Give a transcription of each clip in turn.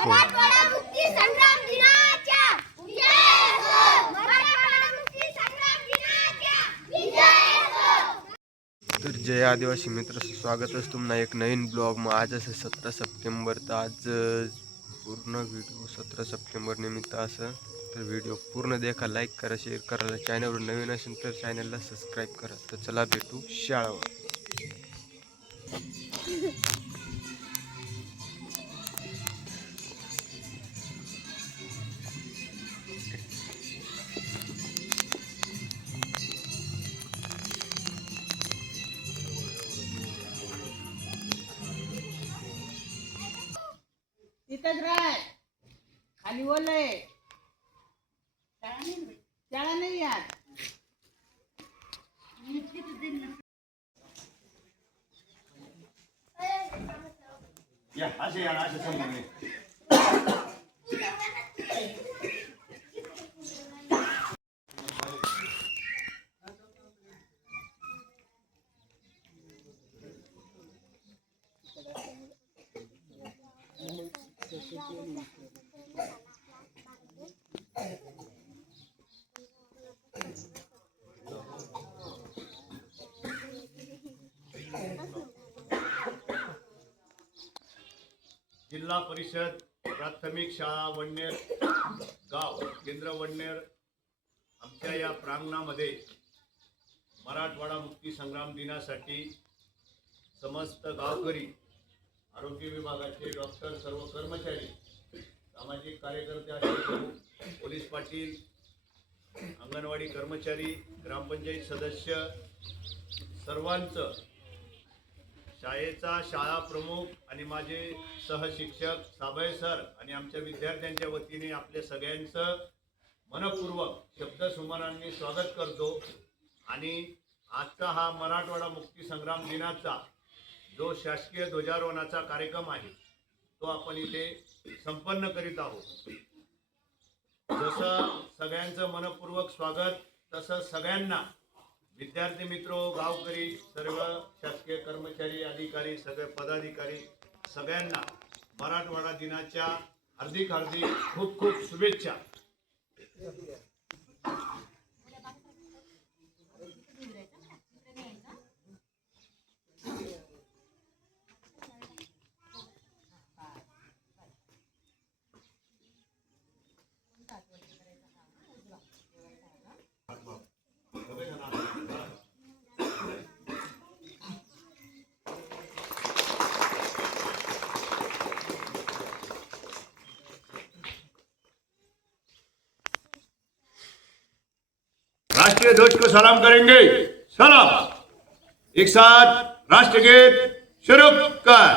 तर जय आदिवासी मित्र स्वागतच तुम्हाला एक नवीन ब्लॉग मग आज असं सतरा सप्टेंबर तर आज पूर्ण व्हिडिओ सतरा सप्टेंबर निमित्त असं. तर व्हिडिओ पूर्ण देखा लाईक करा शेअर करा. चॅनलवर नवीन असेल तर चॅनलला सबस्क्राईब करा. तर चला भेटू शाळावर. तिथंच राह. खाली ओलय त्याला नाही यात या असे या असे समजून जिल्हा परिषद प्राथमिक शाळा वडनेर गाव केंद्र वडनेर आमच्या या प्रांगणामध्ये मराठवाडा मुक्ती संग्राम दिनासाठी समस्त गावकरी आरोग्य विभागाचे डॉक्टर सर्व कर्मचारी सामाजिक कार्यकर्ते असे पोलीस पाटील अंगणवाडी कर्मचारी ग्रामपंचायत सदस्य सर्वांचं शाळेचा शाळा प्रमुख आणि माझे सहशिक्षक साबळे सर आणि आमच्या विद्यार्थ्यांच्या वतीने आपल्या सगळ्यांचं मनपूर्वक शब्दसुमनांनी स्वागत करतो. आणि आजचा हा मराठवाडा मुक्ती संग्राम दिनाचा जो शासकीय ध्वजारोहणाचा कार्यक्रम आहे तो आपण इथे संपन्न करीत आहोत. जसं सगळ्यांचं मनपूर्वक स्वागत तसं सगळ्यांना विद्यार्थी मित्र गावकरी सर्व शासकीय कर्मचारी अधिकारी सगळे पदाधिकारी सगळ्यांना मराठवाडा दिनाच्या हार्दिक हार्दिक खूप खूप शुभेच्छा. राष्ट्रीय ध्वज को सलाम करेंगे। सलाम। एक साथ राष्ट्रगीत शुरू कर।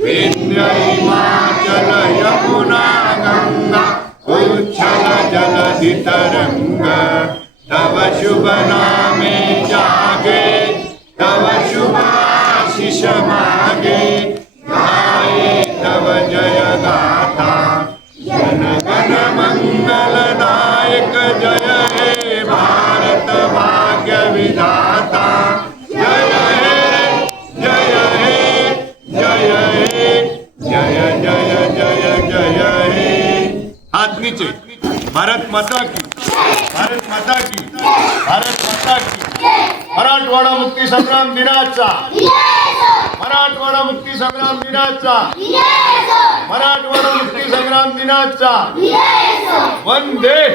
विंध्य हिमाचल तरंग तव शुभ नामे जागे तव शुभ आशीष मागे। गाये तव जय गाथा जन गण मंगल नायक जय हे भारत भाग्य विधाता। जय हे जय हे जय हे जय जय जय जय हे। हात नीचे भारत माता की। भारत माता की। भारत माता की। मराठवाडा मुक्ती संग्राम दिनाचा। मराठवाडा मुक्ती संग्राम दिनाचा। मराठवाडा मुक्ती संग्राम दिनाचा। वंदे।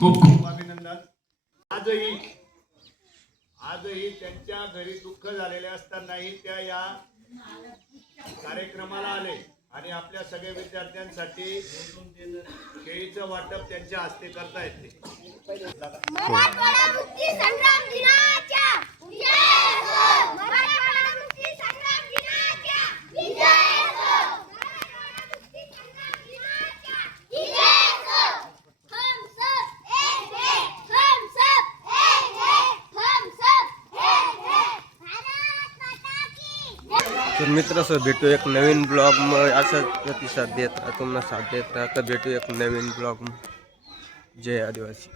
खूप खूप अभिनंदन. आजही आजही त्यांच्या घरी दुःख झालेले असतानाही त्या या कार्यक्रमाला आले आणि आपल्या सगळ्या विद्यार्थ्यांसाठी केळीचं वाटप त्यांच्या हस्ते करता येते. तर मित्र असं भेटू एक नवीन ब्लॉग मग असाच प्रतिसाद देत तुम्हाला साथ देत राहता भेटू एक नवीन ब्लॉग जय आदिवासी.